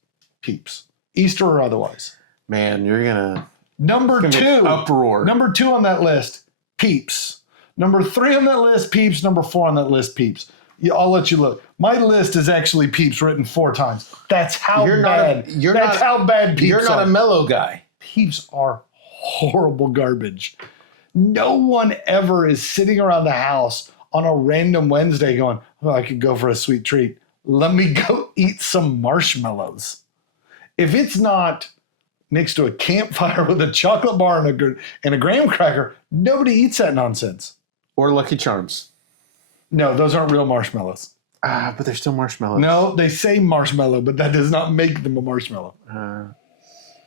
Peeps. Easter or otherwise. Man, you're gonna Number two. Uproar. Number 2 on that list. Peeps. Number 3 on that list. Peeps. Number 4 on that list. Peeps. I'll let you look. My list is actually Peeps written 4 times. That's how bad. How bad Peeps are. You're not a mellow guy. Peeps are horrible garbage. No one ever is sitting around the house on a random Wednesday going, oh, I could go for a sweet treat. Let me go eat some marshmallows. If it's not next to a campfire with a chocolate bar and a graham cracker, nobody eats that nonsense. Or Lucky Charms. No, those aren't real marshmallows. But they're still marshmallows. No, they say marshmallow, but that does not make them a marshmallow.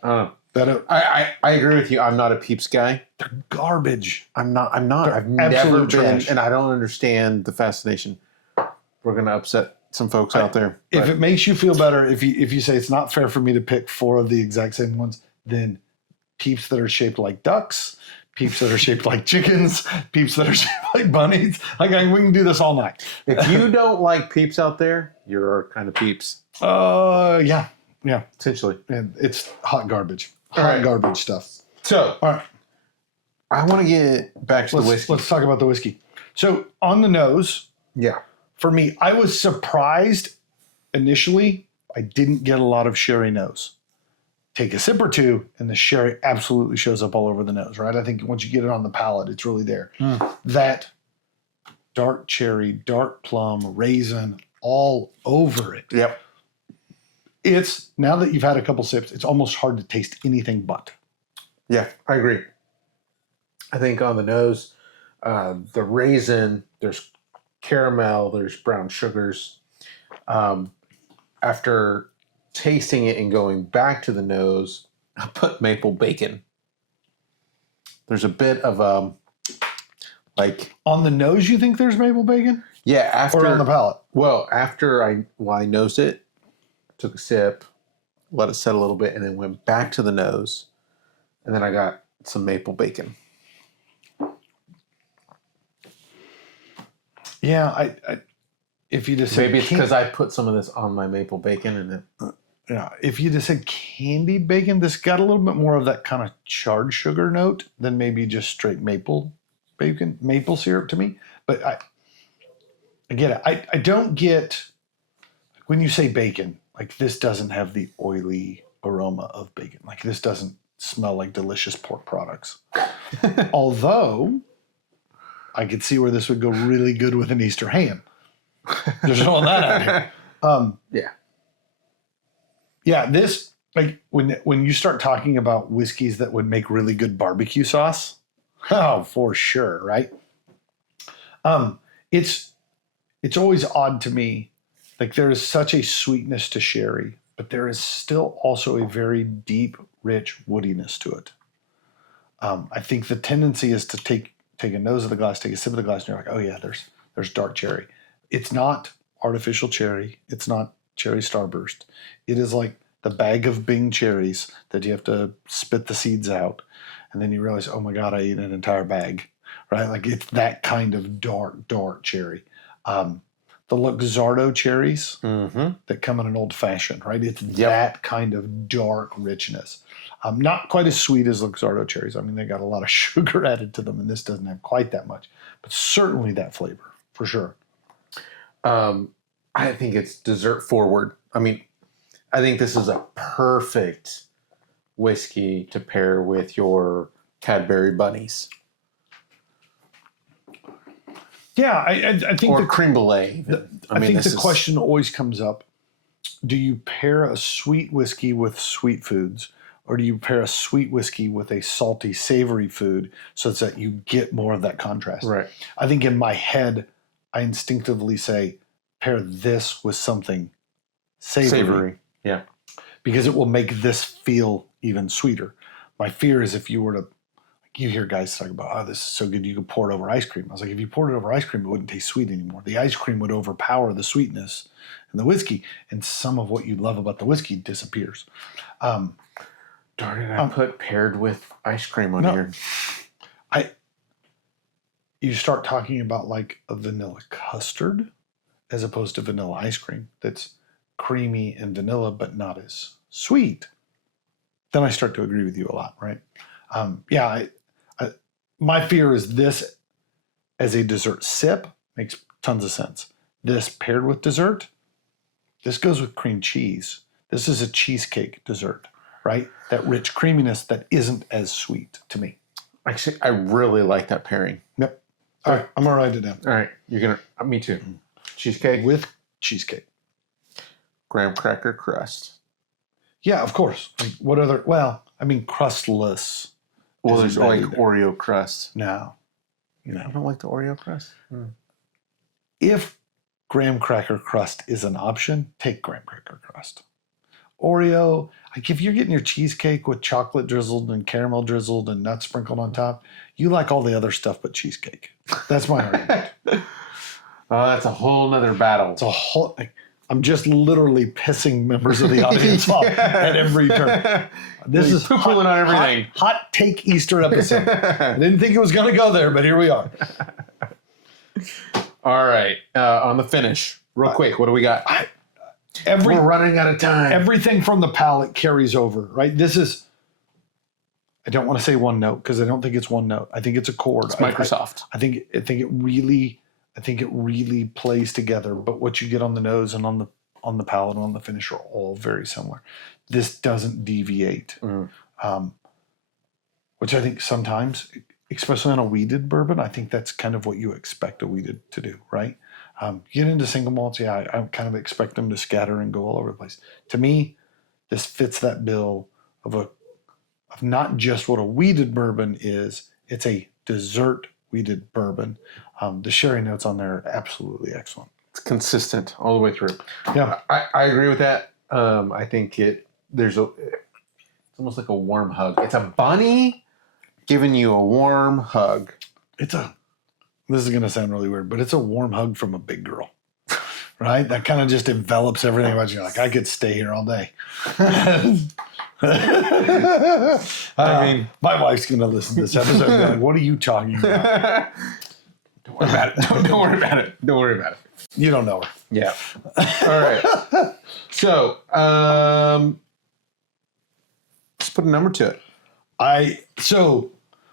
I agree with you. I'm not a Peeps guy. They're garbage. I'm not. I've never been, trash. And I don't understand the fascination. We're gonna upset some folks out there. If it makes you feel better, if you say it's not fair for me to pick 4 of the exact same ones, then Peeps that are shaped like ducks, Peeps that are shaped like chickens, Peeps that are shaped like bunnies. We can do this all night. If you don't like Peeps out there, you're kind of Peeps. Yeah, essentially, and it's hot garbage, garbage stuff. So, all right, I want to get back to the whiskey. Let's talk about the whiskey. So, on the nose, for me, I was surprised initially. I didn't get a lot of sherry nose. Take a sip or two, and the sherry absolutely shows up all over the nose, right? I think once you get it on the palate, it's really there. That dark cherry, dark plum, raisin, all over it. Yep. It's, now that you've had a couple sips, it's almost hard to taste anything but. Yeah, I agree. I think on the nose, the raisin, there's caramel, there's brown sugars. After tasting it and going back to the nose, I put maple bacon. There's a bit of on the nose. You think there's maple bacon? Yeah, after or on the palate. Well, after I nosed it, took a sip, let it set a little bit, and then went back to the nose, and then I got some maple bacon. Yeah, I if you just maybe it's because I put some of this on my maple bacon and then. If you just said candied bacon, this got a little bit more of that kind of charred sugar note than maybe just straight maple bacon, maple syrup to me. But I get it. I don't get, when you say bacon, this doesn't have the oily aroma of bacon. This doesn't smell like delicious pork products. Although I could see where this would go really good with an Easter ham. Just throwing that out here. Yeah, this, when you start talking about whiskeys that would make really good barbecue sauce, oh, for sure, right? It's always odd to me, there is such a sweetness to sherry, but there is still also a very deep, rich woodiness to it. I think the tendency is to take a nose of the glass, take a sip of the glass, and you're like, oh yeah, there's dark cherry. It's not artificial cherry. It's not cherry starburst. It is like the bag of Bing cherries that you have to spit the seeds out, and then you realize, oh my God, I ate an entire bag, right? It's that kind of dark cherry. The Luxardo cherries that come in an old fashioned, right? It's that kind of dark richness. Not quite as sweet as Luxardo cherries. I mean, they got a lot of sugar added to them, and this doesn't have quite that much, but certainly that flavor for sure. I think it's dessert forward. I mean, I think this is a perfect whiskey to pair with your Cadbury bunnies. Yeah, I think or creme brulee. Even. I think the question always comes up: do you pair a sweet whiskey with sweet foods, or do you pair a sweet whiskey with a salty, savory food so it's that you get more of that contrast? Right. I think in my head, I instinctively say, pair this with something savory. Yeah. Because it will make this feel even sweeter. My fear is if you were to, like you hear guys talk about, oh, this is so good, you could pour it over ice cream. I was like, if you poured it over ice cream, it wouldn't taste sweet anymore. The ice cream would overpower the sweetness in the whiskey, and some of what you love about the whiskey disappears. Darn it, I put paired with ice cream on here. You start talking about like a vanilla custard as opposed to vanilla ice cream that's creamy and vanilla, but not as sweet. Then I start to agree with you a lot, right? My fear is this as a dessert sip makes tons of sense. This paired with dessert, this goes with cream cheese. This is a cheesecake dessert, right? That rich creaminess that isn't as sweet to me. Actually, I really like that pairing. Yep. All right, I'm gonna write it down. All right, you're gonna. Me too. Cheesecake with cheesecake, graham cracker crust. Yeah, of course. Like what other? Well, I mean, crustless. Well, there's like Oreo crust. No, you don't like the Oreo crust. If graham cracker crust is an option, take graham cracker crust. Oreo, like if you're getting your cheesecake with chocolate drizzled and caramel drizzled and nuts sprinkled on top, you like all the other stuff but cheesecake. That's my argument. That's a whole nother battle. It's a whole. I'm just literally pissing members of the audience off at every turn. This is poo-pooing on everything. Hot take Easter episode. I didn't think it was going to go there, but here we are. All right, on the finish, real quick. What do we got? We're running out of time. Everything from the palate carries over, right? This is. I don't want to say one note because I don't think it's one note. I think it's a chord. It's Microsoft. I think it really plays together. But what you get on the nose and on the palate and on the finish are all very similar. This doesn't deviate, which I think sometimes, especially on a wheated bourbon, I think that's kind of what you expect a wheated to do, right? Get into single malts, I kind of expect them to scatter and go all over the place. To me, this fits that bill of not just what a wheated bourbon is, it's a dessert wheated bourbon. The sherry notes on there are absolutely excellent. It's consistent all the way through. Yeah, I agree with that. I think it's almost like a warm hug. It's a bunny giving you a warm hug. This is going to sound really weird, but it's a warm hug from a big girl, right? That kind of just envelops everything about you. Like, I could stay here all day. I mean, my wife's going to listen to this episode and be like, what are you talking about? Don't worry about it. Don't worry about it. Don't worry about it. You don't know her. Yeah. All right. So, let's put a number to it.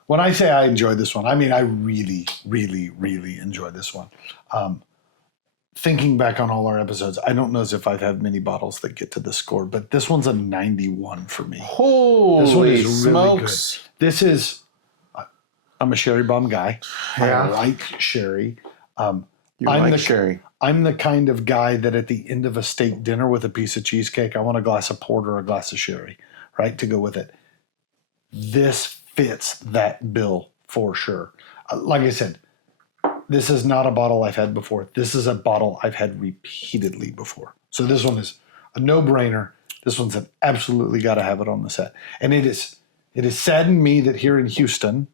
When I say I enjoy this one, I mean I really, really, really enjoy this one. Thinking back on all our episodes, I don't know as if I've had many bottles that get to this score, but this one's a 91 for me. Holy this one is smokes. Really good. This is, I'm a sherry bomb guy. Yeah. I like sherry. Sherry. I'm the kind of guy that at the end of a steak dinner with a piece of cheesecake, I want a glass of port or a glass of sherry, right, to go with it. This fits that bill for sure. Like I said, this is not a bottle I've had before. This is a bottle I've had repeatedly before. So this one is a no-brainer. This one's an absolutely got to have it on the set. And it has saddened me that here in Houston,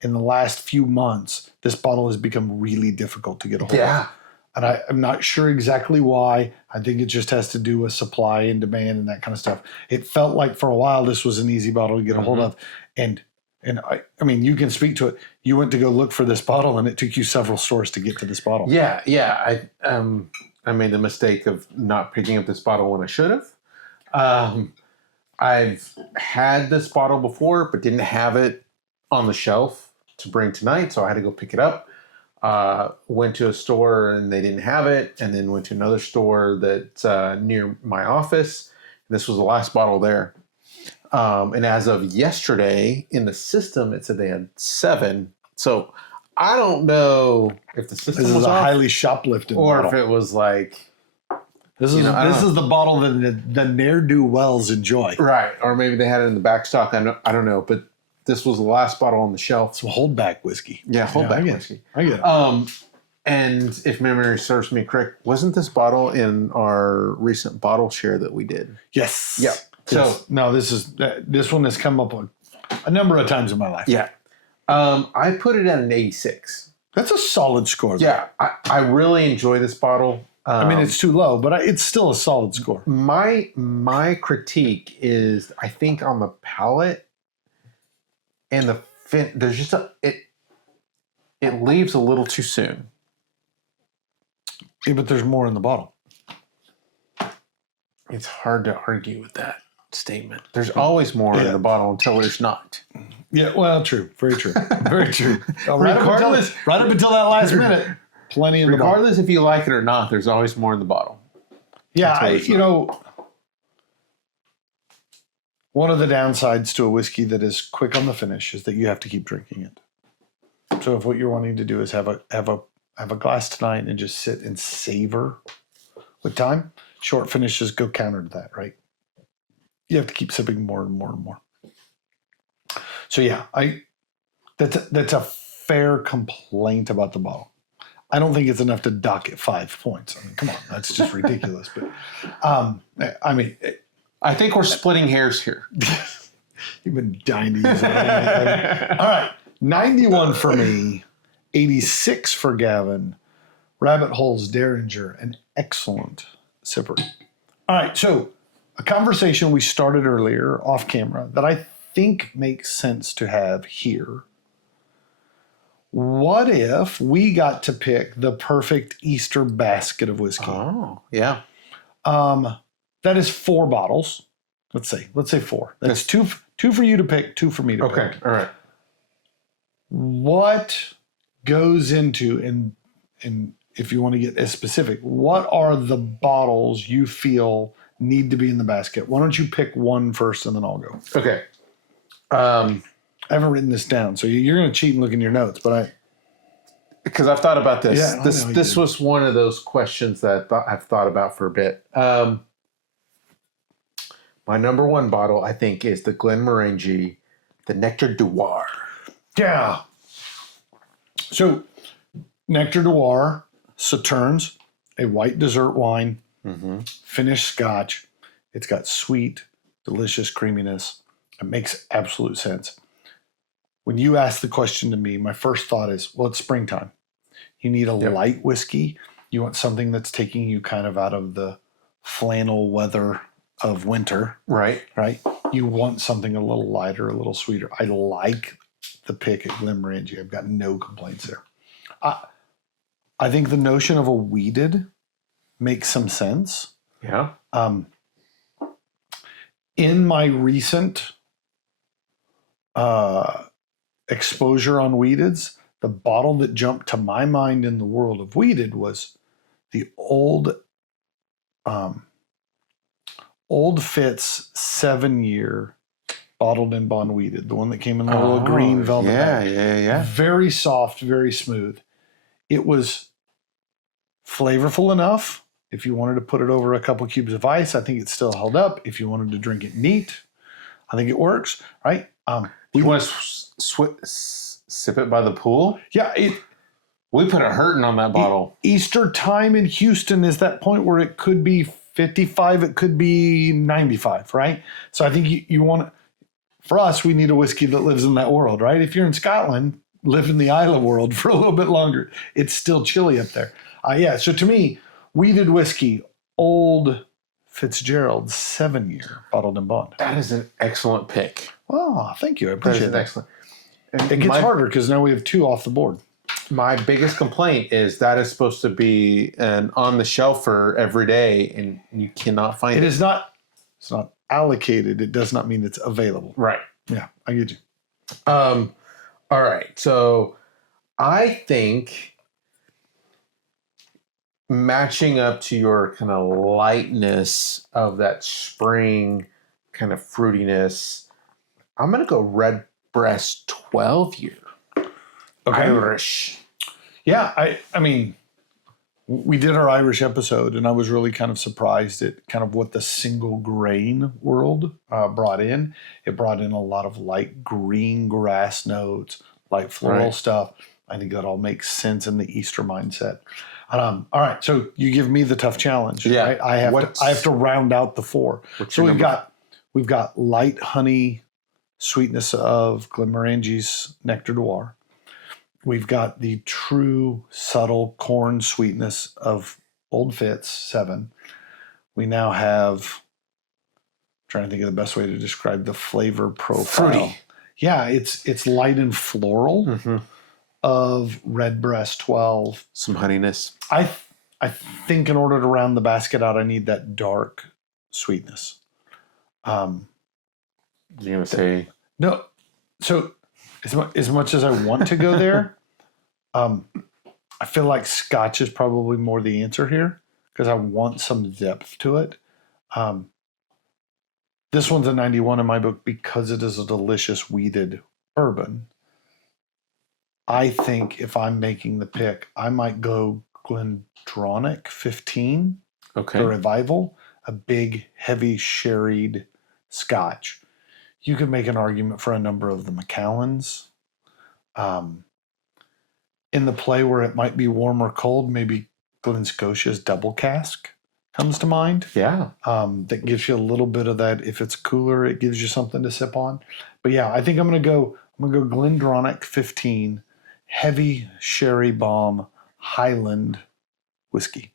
in the last few months, this bottle has become really difficult to get a hold of. And I'm not sure exactly why. I think it just has to do with supply and demand and that kind of stuff. It felt like for a while this was an easy bottle to get a hold of. And I mean, you can speak to it. You went to go look for this bottle, and it took you several stores to get to this bottle. Yeah. I made the mistake of not picking up this bottle when I should have. I've had this bottle before, but didn't have it on the shelf to bring tonight, so I had to go pick it up. Went to a store and they didn't have it, and then went to another store that's near my office. This was the last bottle there. And as of yesterday, in the system, it said they had 7. So I don't know if the system This is was a off highly shoplifted or bottle. if it was like This is this is the bottle that the ne'er-do-wells enjoy. right, or maybe they had it in the back stock. I don't know, but this was the last bottle on the shelf. Some holdback whiskey. Yeah, holdback I get whiskey. I get it. And if memory serves me correct, wasn't this bottle in our recent bottle share that we did? Yes. Yeah. So no, this one has come up a number of times in my life. yeah, I put it at an 86. That's a solid score. Yeah, I really enjoy this bottle. I mean, it's too low, but it's still a solid score. My critique is, I think, on the palate and the fin. There's just it leaves a little too soon. Yeah, but there's more in the bottle. It's hard to argue with that statement. There's always more in the bottle until there's not. Yeah, well, true. Very true. Very true. Right right up until that last minute, plenty in the bottle. Regardless if you like it or not, there's always more in the bottle. Yeah, one of the downsides to a whiskey that is quick on the finish is that you have to keep drinking it. So if what you're wanting to do is have a glass tonight and just sit and savor with time, short finishes go counter to that, right? You have to keep sipping more and more and more. So yeah, that's a fair complaint about the bottle. I don't think it's enough to dock it 5 points. I mean, come on, that's just ridiculous. But I mean, I think we're splitting hairs here. You've been dying to use it. All right, 91 for me, 86 for Gavin. Rabbit Hole's Derringer, an excellent sipper. All right, so a conversation we started earlier off camera that I think makes sense to have here. What if we got to pick the perfect Easter basket of whiskey? Oh, yeah. That is 4 bottles. Let's say 4. That's two for you to pick, 2 for me to pick. Okay, all right. What goes into, and if you want to get as specific, what are the bottles you feel need to be in the basket? Why don't you pick one first and then I'll go. Okay. I haven't written this down, so you're going to cheat and look in your notes, but because I've thought about this. Yeah, this was one of those questions that I've thought about for a bit. My number 1 bottle, I think, is the Glenmorangie, the Nectar Noir. yeah. So Nectar Noir, Sauternes, a white dessert wine, finished Scotch. It's got sweet, delicious creaminess. It makes absolute sense. When you ask the question to me, my first thought is, well, it's springtime. You need a light whiskey. You want something that's taking you kind of out of the flannel weather of winter. Right. Right? You want something a little lighter, a little sweeter. I like the pick at Glenmorangie. I've got no complaints there. I think the notion of a weeded makes some sense. Yeah. In my recent exposure on weededs, the bottle that jumped to my mind in the world of weeded was the old Fitz 7-year bottled and bond weeded, the one that came in the little green velvet bag. Yeah. Very soft, very smooth. It was flavorful enough. If you wanted to put it over a couple cubes of ice, I think it still held up. If you wanted to drink it neat, I think it works, right? You want to sip it by the pool? Yeah, we put a hurting on that bottle. Easter time in Houston is that point where it could be 55, it could be 95, right? So I think you want to, for us, we need a whiskey that lives in that world, right? If you're in Scotland, live in the island world for a little bit longer. It's still chilly up there. So to me, weeded whiskey, old Fitzgerald 7-year bottled and bond. That is an excellent pick. Oh, thank you. I appreciate that. Excellent. It gets harder because now we have 2 off the board. My biggest complaint is that is supposed to be an on the shelf for every day, and you cannot find it. It's not allocated. It does not mean it's available. Right. Yeah, I get you. All right. So I think matching up to your kind of lightness of that spring kind of fruitiness, I'm going to go Redbreast 12 year. Okay. Irish. Yeah, I mean, we did our Irish episode, and I was really kind of surprised at kind of what the single grain world brought in. It brought in a lot of light green grass notes, light floral stuff. I think that all makes sense in the Easter mindset. All right, so you give me the tough challenge. Yeah. Right? I have to round out the four. So we've got light honey sweetness of Glenmorangies Nectar Noir. We've got the true subtle corn sweetness of Old Fitz 7. We now have, trying to think of the best way to describe the flavor profile. Fruity. Yeah, it's light and floral of Redbreast 12. Some honeyness. I think in order to round the basket out, I need that dark sweetness. You're going to say... No, so as much as I want to go there, I feel like Scotch is probably more the answer here because I want some depth to it. This one's a 91 in my book because it is a delicious wheated bourbon. I think if I'm making the pick, I might go Glendronach 15 for Revival, a big, heavy sherried Scotch. You could make an argument for a number of the Macallans. In the play where it might be warm or cold, maybe Glen Scotia's double cask comes to mind. Yeah. That gives you a little bit of that. If it's cooler, it gives you something to sip on. But yeah, I think I'm gonna go Glendronach 15, heavy sherry bomb Highland whiskey.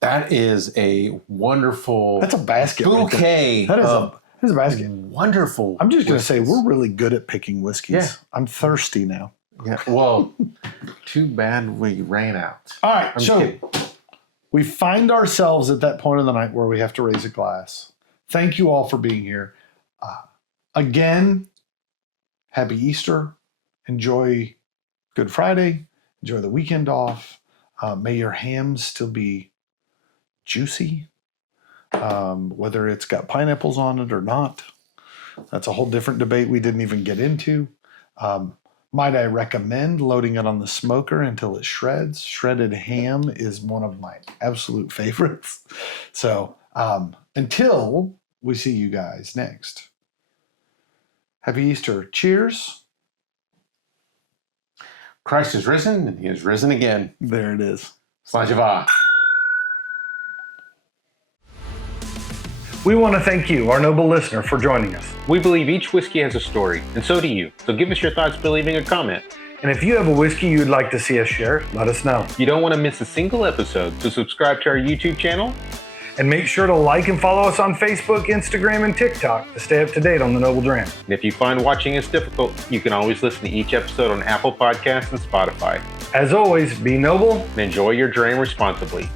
That is a wonderful... That's a basket. Bouquet. That is a basket. Wonderful. I'm just going to say we're really good at picking whiskeys. Yeah. I'm thirsty now. Yeah. Well, too bad we ran out. All right. So we find ourselves at that point of the night where we have to raise a glass. Thank you all for being here. Again, happy Easter. Enjoy Good Friday. Enjoy the weekend off. May your hams still be juicy. Whether it's got pineapples on it or not, that's a whole different debate we didn't even get into. Might I recommend loading it on the smoker until it shreds? Shredded ham is one of my absolute favorites. So until we see you guys next, happy Easter. Cheers. Christ is risen, and he is risen again. There it is. Slajava. We want to thank you, our noble listener, for joining us. We believe each whiskey has a story, and so do you. So give us your thoughts by leaving a comment. And if you have a whiskey you'd like to see us share, let us know. You don't want to miss a single episode, so subscribe to our YouTube channel. And make sure to like and follow us on Facebook, Instagram, and TikTok to stay up to date on the Noble Dram. And if you find watching us difficult, you can always listen to each episode on Apple Podcasts and Spotify. As always, be noble And enjoy your dram responsibly.